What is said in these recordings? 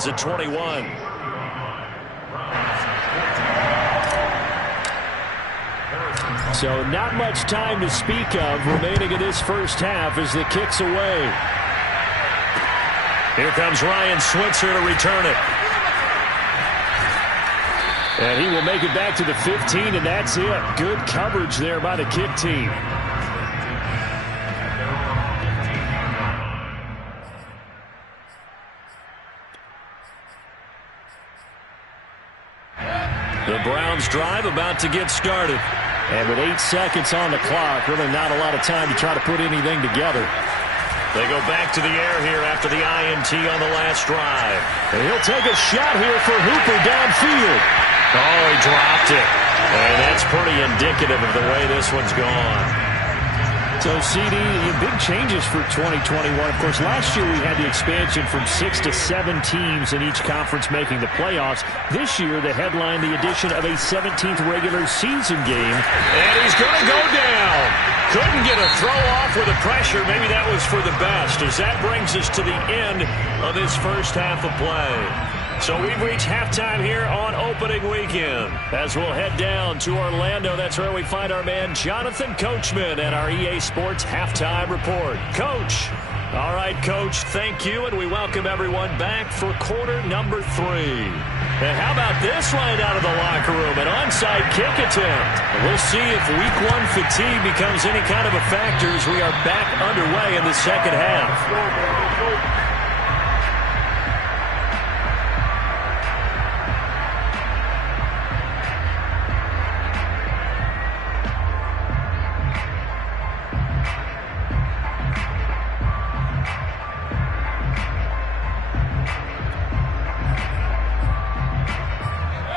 Browns at 21. So not much time to speak of remaining in this first half as the kick's away. Here comes Ryan Switzer to return it. And he will make it back to the 15, and that's it. Good coverage there by the kick team. The Browns drive about to get started. And with 8 seconds on the clock, really not a lot of time to try to put anything together. They go back to the air here after the INT on the last drive. And he'll take a shot here for Hooper downfield. Oh, he dropped it. And that's pretty indicative of the way this one's gone. So, CD, big changes for 2021. Of course, last year we had the expansion from 6 to 7 teams in each conference making the playoffs. This year, the headline, the addition of a 17th regular season game. And he's going to go down. Couldn't get a throw off with the pressure. Maybe that was for the best, as that brings us to the end of this first half of play. So we've reached halftime here on opening weekend. As we'll head down to Orlando, that's where we find our man Jonathan Coachman at our EA Sports Halftime Report. Coach. All right, Coach, thank you, and we welcome everyone back for quarter number 3. And how about this right out of the locker room, an onside kick attempt. We'll see if week 1 fatigue becomes any kind of a factor as we are back underway in the second half.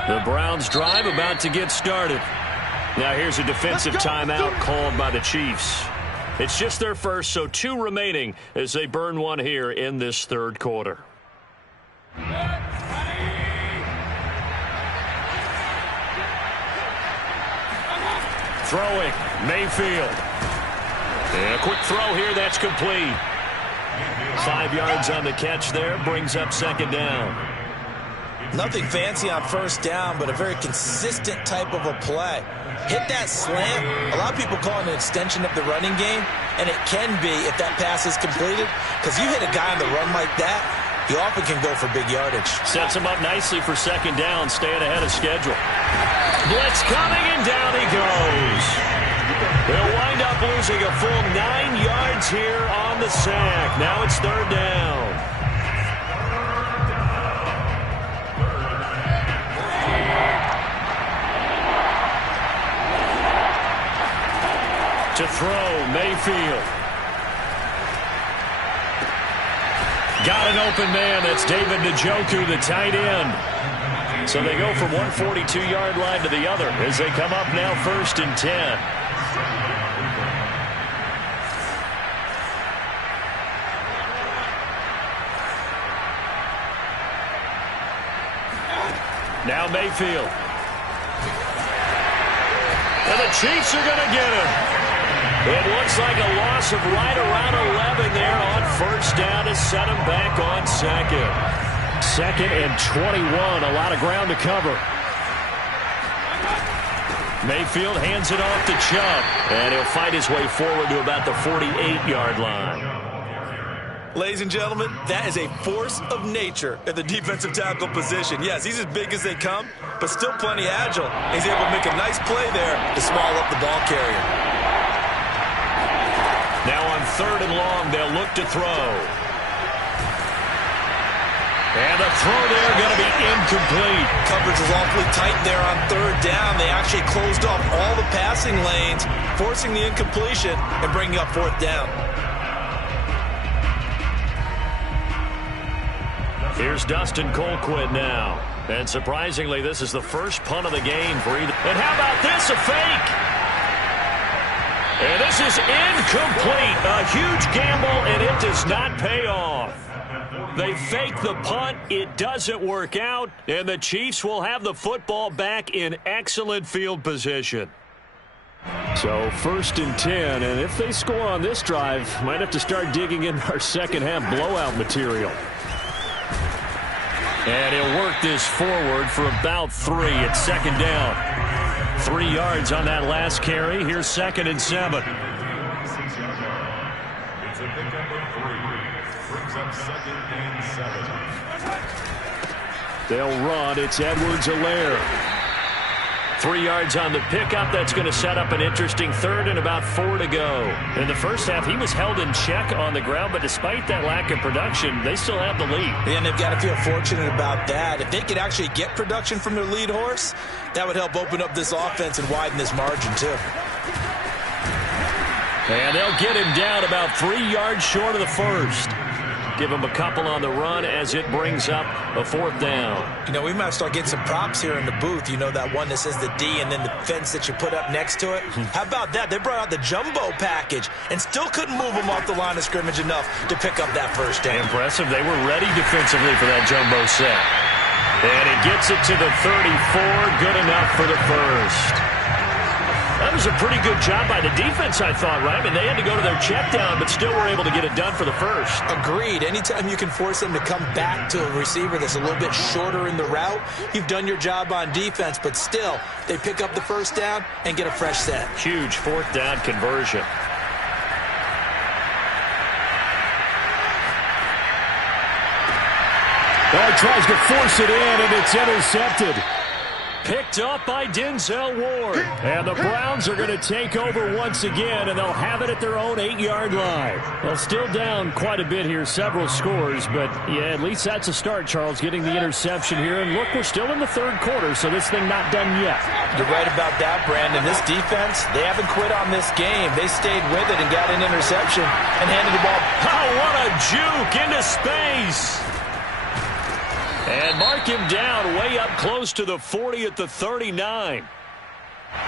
The Browns drive about to get started. Now here's a defensive timeout called by the Chiefs. It's just their first, so 2 remaining as they burn one here in this third quarter. Throwing, Mayfield. And a quick throw here, that's complete. 5 yards on the catch there, brings up second down. Nothing fancy on first down, but a very consistent type of a play. Hit that slant. A lot of people call it an extension of the running game, and it can be if that pass is completed, because you hit a guy on the run like that, he often can go for big yardage. Sets him up nicely for second down, staying ahead of schedule. Blitz coming, and down he goes. They'll wind up losing a full 9 yards here on the sack. Now it's third down. To throw, Mayfield. Got an open man. That's David Njoku, the tight end. So they go from 142-yard line to the other as they come up now 1st and 10. Now Mayfield. And the Chiefs are going to get him. It looks like a loss of right around 11 there on first down to set him back on second. 2nd and 21, a lot of ground to cover. Mayfield hands it off to Chubb, and he'll fight his way forward to about the 48-yard line. Ladies and gentlemen, that is a force of nature at the defensive tackle position. Yes, he's as big as they come, but still plenty agile. He's able to make a nice play there to swallow up the ball carrier. Now on 3rd and long, they'll look to throw. And the throw there going to be incomplete. Coverage was awfully tight there on 3rd down. They actually closed off all the passing lanes, forcing the incompletion and bringing up 4th down. Here's Dustin Colquitt now. And surprisingly, this is the first punt of the game for either. And how about this, a fake? And this is incomplete. A huge gamble, and it does not pay off. They fake the punt. It doesn't work out, and the Chiefs will have the football back in excellent field position. So 1st and 10, and if they score on this drive, might have to start digging in our second half blowout material. And he'll work this forward for about 3 at second down. 3 yards on that last carry. Here's 2nd and 7. It's a pickup of 3. Brings up 2nd and 7. They'll run. It's Edwards-Helaire. 3 yards on the pickup. That's going to set up an interesting 3rd and about 4 to go. In the first half, he was held in check on the ground, but despite that lack of production, they still have the lead. And they've got to feel fortunate about that. If they could actually get production from their lead horse, that would help open up this offense and widen this margin, too. And they'll get him down about 3 yards short of the first. Give him a couple on the run as it brings up a 4th down. You know, we might start getting some props here in the booth. You know, that one that says the D and then the fence that you put up next to it. How about that? They brought out the jumbo package and still couldn't move them off the line of scrimmage enough to pick up that first down. Impressive. They were ready defensively for that jumbo set. And it gets it to the 34. Good enough for the first. That was a pretty good job by the defense, I thought, right? I mean, they had to go to their check down, but still were able to get it done for the first. Agreed. Anytime you can force them to come back to a receiver that's a little bit shorter in the route, you've done your job on defense, but still, they pick up the first down and get a fresh set. Huge 4th down conversion. Oh, he tries to force it in, and it's intercepted. Picked up by Denzel Ward. And the Browns are going to take over once again, and they'll have it at their own 8-yard line. Well, still down quite a bit here, several scores, but yeah, at least that's a start, Charles, getting the interception here. And look, we're still in the 3rd quarter, so this thing not done yet. You're right about that, Brandon. This defense, they haven't quit on this game. They stayed with it and got an interception and handed the ball. Oh, what a juke into space. And mark him down way up close to the 40 at the 39.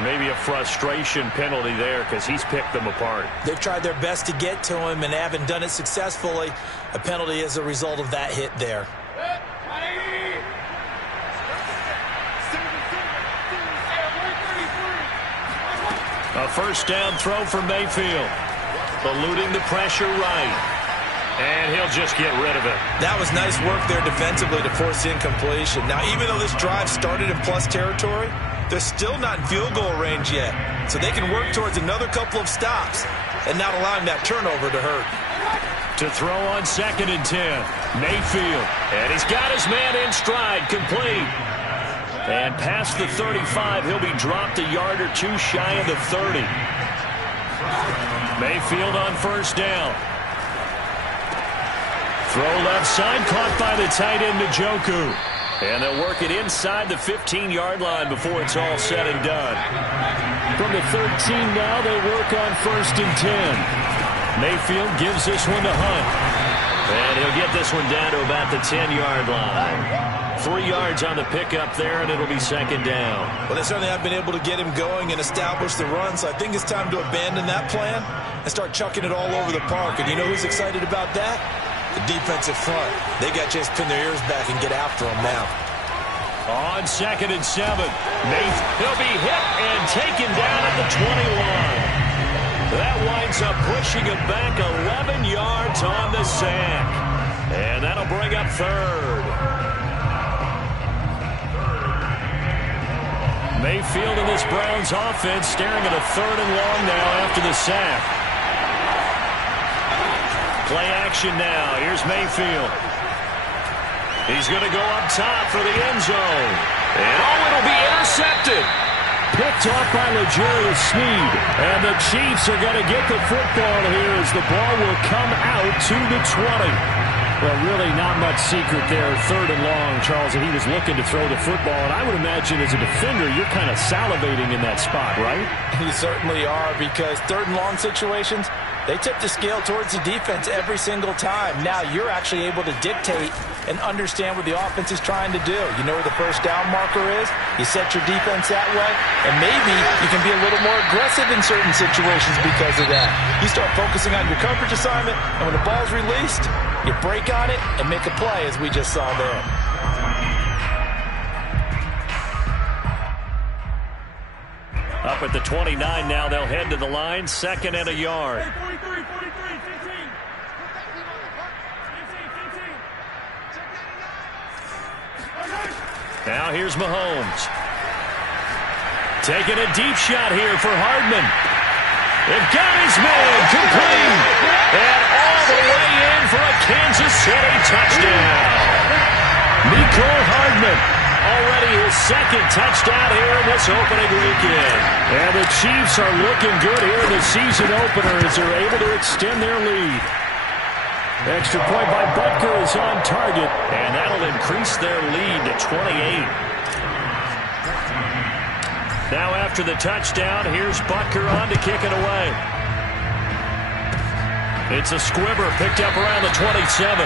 Maybe a frustration penalty there because he's picked them apart. They've tried their best to get to him and haven't done it successfully. A penalty as a result of that hit there. A first down throw for Mayfield. Eluding the pressure right. And he'll just get rid of it. That was nice work there defensively to force incompletion. Now, even though this drive started in plus territory, they're still not in field goal range yet. So they can work towards another couple of stops and not allowing that turnover to hurt. To throw on 2nd and 10. Mayfield. And he's got his man in stride. Complete. And past the 35, he'll be dropped a yard or 2 shy of the 30. Mayfield on first down. Throw left side, caught by the tight end, Njoku. And they'll work it inside the 15-yard line before it's all said and done. From the 13 now, they work on 1st and 10. Mayfield gives this one to Hunt. And he'll get this one down to about the 10-yard line. 3 yards on the pickup there, and it'll be 2nd down. Well, they certainly have been able to get him going and establish the run, so I think it's time to abandon that plan and start chucking it all over the park. And you know who's excited about that? The defensive front. They got a chance to pin their ears back and get after him now. On 2nd and 7. He'll be hit and taken down at the 20 line. That winds up pushing him back 11 yards on the sack. And that'll bring up 3rd. Mayfield and this Browns offense staring at a 3rd and long now after the sack. Play action now. Here's Mayfield. He's going to go up top for the end zone. And it'll be intercepted. Picked off by L'Jarius Sneed. And the Chiefs are going to get the football here as the ball will come out to the 20. Well, really not much secret there. 3rd and long, Charles, and he was looking to throw the football. And I would imagine as a defender, you're kind of salivating in that spot, right? You certainly are, because 3rd and long situations, they tip the scale towards the defense every single time. Now you're actually able to dictate and understand what the offense is trying to do. You know where the first down marker is. You set your defense that way, and maybe you can be a little more aggressive in certain situations because of that. You start focusing on your coverage assignment, and when the ball's released, you break on it and make a play, as we just saw there. Up at the 29 now, they'll head to the line, 2nd and a yard. Now here's Mahomes. Taking a deep shot here for Hardman. They've got his man complete. And all the way in for a Kansas City touchdown. Mecole Hardman, already his second touchdown here in this opening weekend. And the Chiefs are looking good here in the season opener as they're able to extend their lead. Extra point by Butker is on target. And that'll increase their lead to 28. Now after the touchdown, here's Butker on to kick it away. It's a squibber picked up around the 27.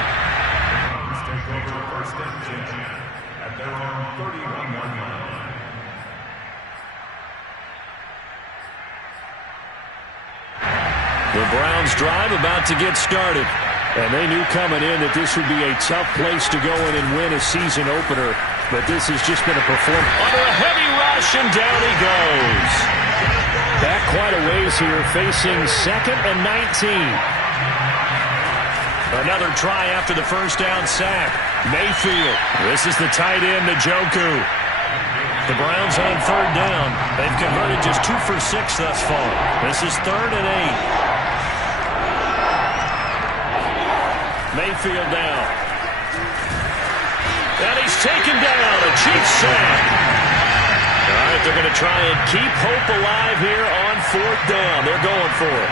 The Browns drive about to get started. And they knew coming in that this would be a tough place to go in and win a season opener. But this has just been a performance. Under a heavy rush, and down he goes. Back quite a ways here, facing 2nd and 19. Another try after the first down sack. Mayfield. This is the tight end, Njoku. The Browns on 3rd down. They've converted just 2 for 6 thus far. This is 3rd and 8. Mayfield down. And he's taken down. A Chiefs sack. All right, they're going to try and keep hope alive here on 4th down. They're going for it.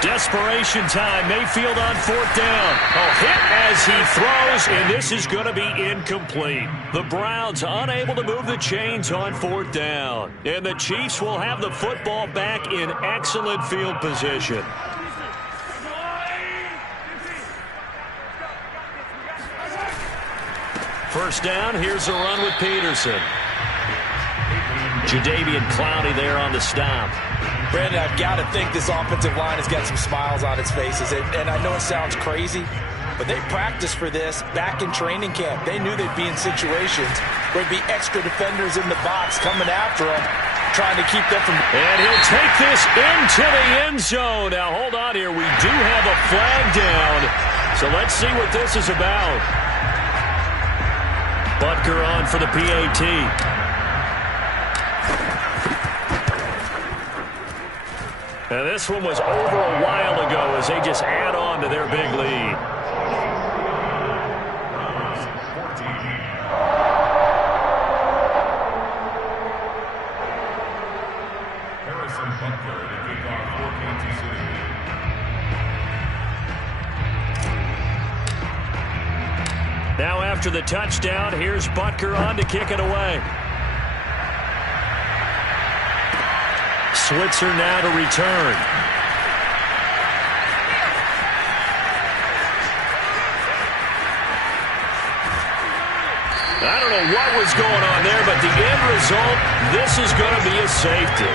Desperation time. Mayfield on 4th down. A hit as he throws, and this is going to be incomplete. The Browns unable to move the chains on 4th down. And the Chiefs will have the football back in excellent field position. First down, here's a run with Peterson. Jadeveon Clowney there on the stop. Brandon, I've got to think this offensive line has got some smiles on its faces. And I know it sounds crazy, but they practiced for this back in training camp. They knew they'd be in situations where there'd be extra defenders in the box coming after them, trying to keep them from... And he'll take this into the end zone. Now, hold on here. We do have a flag down. So let's see what this is about. Butker on for the PAT. And this one was over a while ago as they just add on to their big lead. Now after the touchdown, here's Butker on to kick it away. Switzer now to return. I don't know what was going on there, but the end result, this is going to be a safety.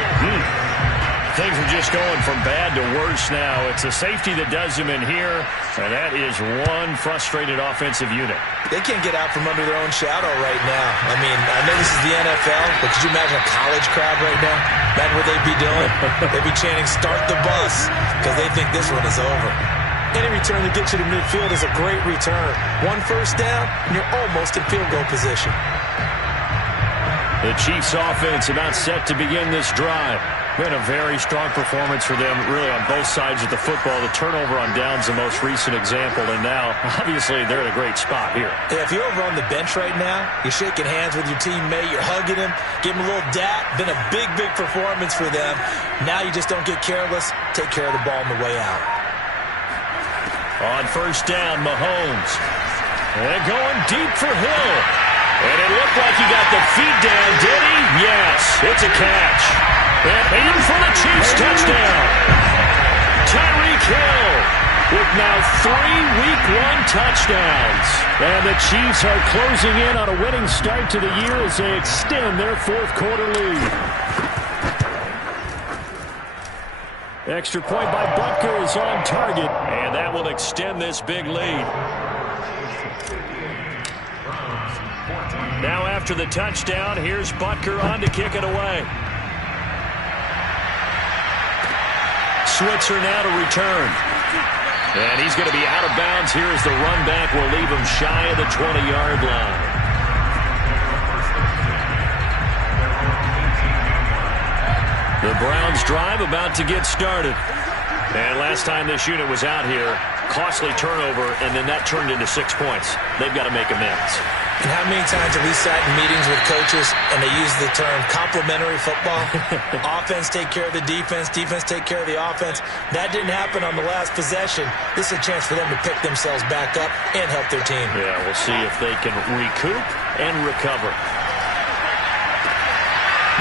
Things are just going from bad to worse now. It's a safety that does them in here, and that is one frustrated offensive unit. They can't get out from under their own shadow right now. I mean, I know this is the NFL, but could you imagine a college crowd right now? Imagine what they'd be doing. They'd be chanting, "Start the bus," because they think this one is over. Any return that gets you to midfield is a great return. 1 first down, and you're almost in field goal position. The Chiefs offense about set to begin this drive. Been a very strong performance for them, really, on both sides of the football. The turnover on downs the most recent example, and now, obviously, they're in a great spot here. Yeah, if you're over on the bench right now, you're shaking hands with your teammate, you're hugging him, give him a little dap. Been a big, big performance for them. Now you just don't get careless. Take care of the ball on the way out. On first down, Mahomes. And going deep for Hill. And it looked like he got the feet down, did he? Yes, it's a catch. And in for the Chiefs touchdown. Tyreek Hill with now 3 Week 1 touchdowns. And the Chiefs are closing in on a winning start to the year as they extend their 4th quarter lead. Extra point by Butker is on target. And that will extend this big lead. Now after the touchdown, here's Butker on to kick it away. Switzer now to return. And he's going to be out of bounds here as the run back will leave him shy of the 20-yard line. Browns drive about to get started. And last time this unit was out here, costly turnover, and then that turned into 6 points. They've got to make amends. And how many times have we sat in meetings with coaches and they use the term complementary football? Offense take care of the defense, defense take care of the offense. That didn't happen on the last possession. This is a chance for them to pick themselves back up and help their team. Yeah, we'll see if they can recoup and recover.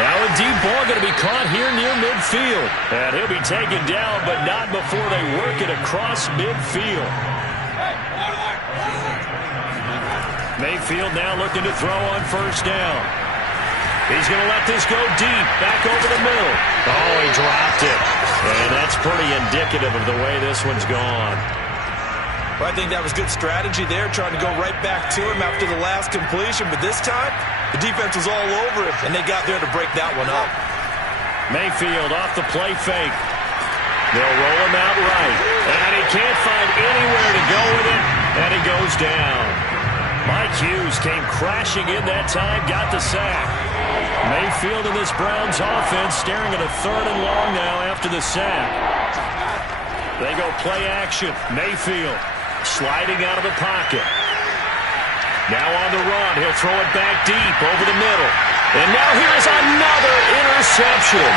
Now a deep ball going to be caught here near midfield. And he'll be taken down, but not before they work it across midfield. Mayfield now looking to throw on first down. He's going to let this go deep, back over the middle. Oh, he dropped it. And that's pretty indicative of the way this one's gone. Well, I think that was good strategy there, trying to go right back to him after the last completion. But this time, the defense was all over him, and they got there to break that one up. Mayfield off the play fake. They'll roll him out right. And he can't find anywhere to go with it, and he goes down. Mike Hughes came crashing in that time, got the sack. Mayfield and this Browns offense staring at a 3rd and long now after the sack. They go play action. Mayfield sliding out of the pocket. Now on the run. He'll throw it back deep over the middle. And now here's another interception.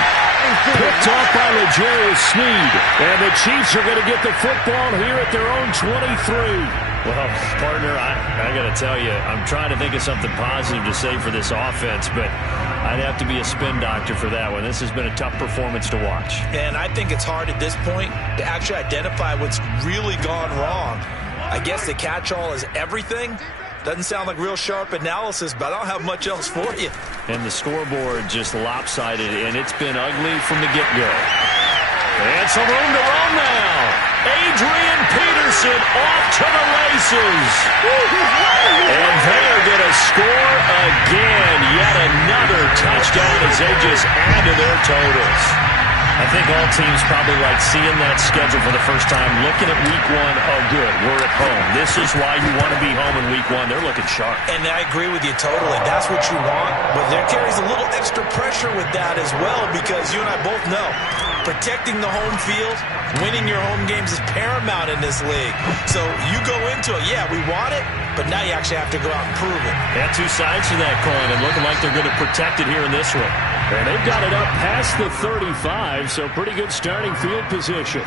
Picked off by L'Jarius Sneed. And the Chiefs are going to get the football here at their own 23. Well, partner, I got to tell you, I'm trying to think of something positive to say for this offense, but I'd have to be a spin doctor for that one. This has been a tough performance to watch. And I think it's hard at this point to actually identify what's really gone wrong. I guess the catch-all is everything. Doesn't sound like real sharp analysis, but I don't have much else for you. And the scoreboard just lopsided, and it's been ugly from the get-go. And some room to run now. Adrian Peterson off to the races. And they're going to score again. Yet another touchdown as they just add to their totals. I think all teams probably like seeing that schedule for the first time, looking at week 1. Oh, good, we're at home. This is why you want to be home in week 1. They're looking sharp. And I agree with you totally. That's what you want. But there carries a little extra pressure with that as well, because you and I both know protecting the home field, winning your home games is paramount in this league. So you go into it, yeah, we want it, but now you actually have to go out and prove it. They have two sides to that coin, and looking like they're going to protect it here in this one. And they've got it up past the 35, so pretty good starting field position.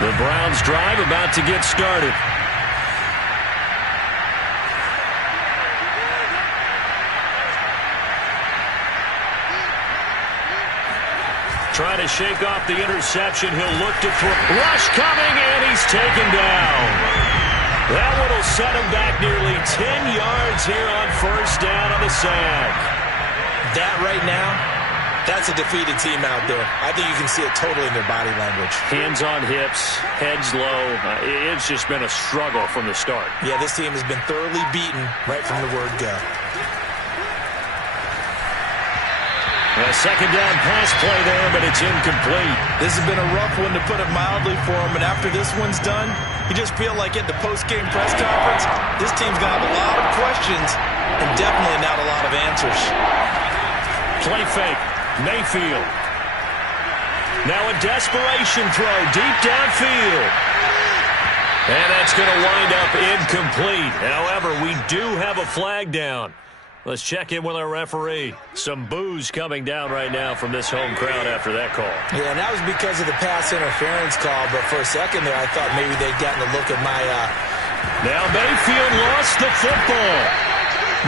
The Browns drive about to get started. Trying to shake off the interception. He'll look to throw. Rush coming, and he's taken down. That one will set him back nearly 10 yards here on first down on the sack. That right now, that's a defeated team out there. I think you can see it totally in their body language. Hands on hips, heads low. It's just been a struggle from the start. Yeah, this team has been thoroughly beaten right from the word go. A second down pass play there, but it's incomplete. This has been a rough one, to put it mildly, for him. And after this one's done, you just feel like at the post-game press conference, this team's going to have a lot of questions and definitely not a lot of answers. Play fake. Mayfield. Now a desperation throw deep downfield. And that's going to wind up incomplete. However, we do have a flag down. Let's check in with our referee. Some boos coming down right now from this home crowd after that call. Yeah, and that was because of the pass interference call. But for a second there, I thought maybe they'd gotten a look at my... Now Mayfield lost the football.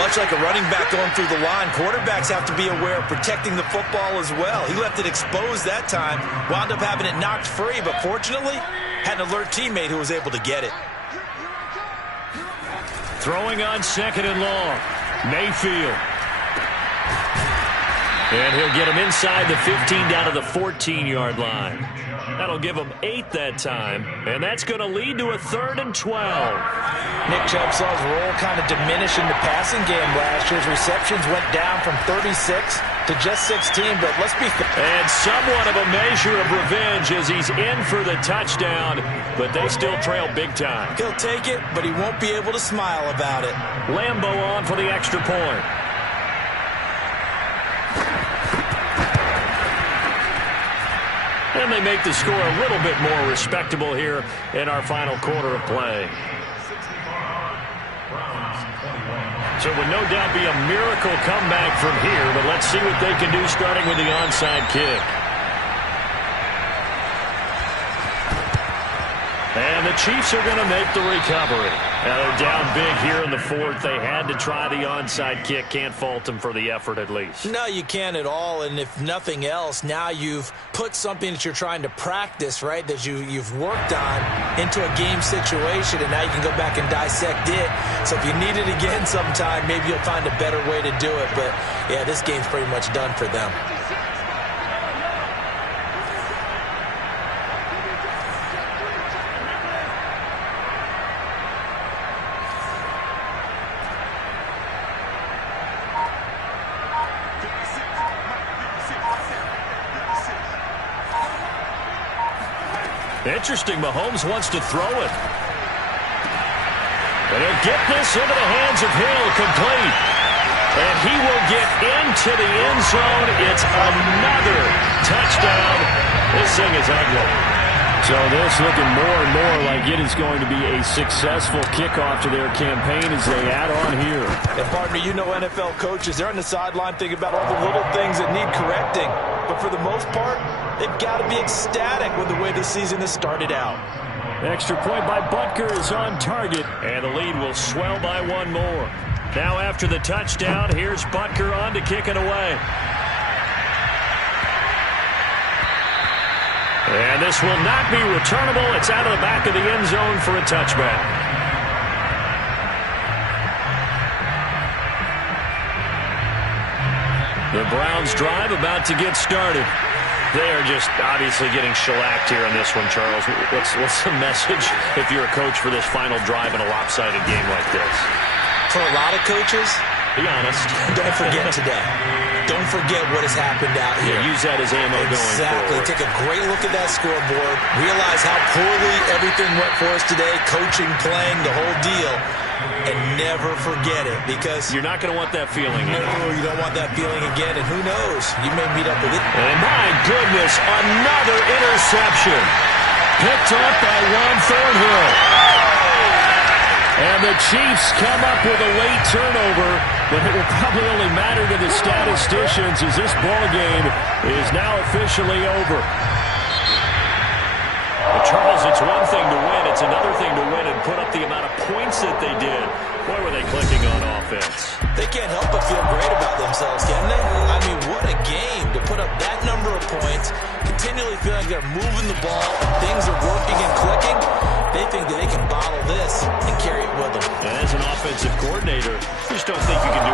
Much like a running back going through the line, quarterbacks have to be aware of protecting the football as well. He left it exposed that time, wound up having it knocked free, but fortunately, had an alert teammate who was able to get it. Throwing on second and long. Mayfield. And he'll get him inside the 15 down to the 14-yard line. That'll give him 8 that time, and that's going to lead to a 3rd and 12. Nick Chubb saw his role kind of diminish in the passing game last year. His receptions went down from 36 to just 16, but let's be fair. And somewhat of a measure of revenge as he's in for the touchdown, but they still trail big time. He'll take it, but he won't be able to smile about it. Lambo on for the extra point. And they make the score a little bit more respectable here in our final quarter of play. So it would no doubt be a miracle comeback from here, but let's see what they can do starting with the onside kick. And the Chiefs are going to make the recovery. Now they're down big here in the fourth. They had to try the onside kick. Can't fault them for the effort at least. No, you can't at all. And if nothing else, now you've put something that you're trying to practice, right, that you've worked on into a game situation, and now you can go back and dissect it. So if you need it again sometime, maybe you'll find a better way to do it. But, yeah, this game's pretty much done for them. Interesting, Mahomes wants to throw it. And he'll get this into the hands of Hill, complete. And he will get into the end zone. It's another touchdown. This thing is ugly. So this looking more and more like it is going to be a successful kickoff to their campaign as they add on here. And partner, you know NFL coaches, they're on the sideline thinking about all the little things that need correcting. But for the most part, they've got to be ecstatic with the way the season has started out. Extra point by Butker is on target. And the lead will swell by one more. Now after the touchdown, here's Butker on to kick it away. And this will not be returnable. It's out of the back of the end zone for a touchback. The Browns drive about to get started. They are just obviously getting shellacked here in this one, Charles. What's the message if you're a coach for this final drive in a lopsided game like this? For a lot of coaches, be honest. Don't forget today. Don't forget what has happened out here. Yeah, use that as ammo going forward. Exactly. Take a great look at that scoreboard. Realize how poorly everything went for us today. Coaching, playing, the whole deal. And never forget it, because you're not going to want that feeling. No, you don't want that feeling again. And who knows? You may meet up with it. And my goodness, another interception. Picked up by Juan Thornhill. And the Chiefs come up with a late turnover, but it will probably only matter to the statisticians as this ball game is now officially over. Well, Charles, it's one thing to win. It's another thing to win and put up the amount of points that they did. Boy, were they clicking on offense. They can't help but feel great about themselves, can they? I mean, what a game to put up that number of points, continually feeling like they're moving the ball, things are working and clicking. They think that they can bottle this and carry it with them. And as an offensive coordinator, you just don't think you can do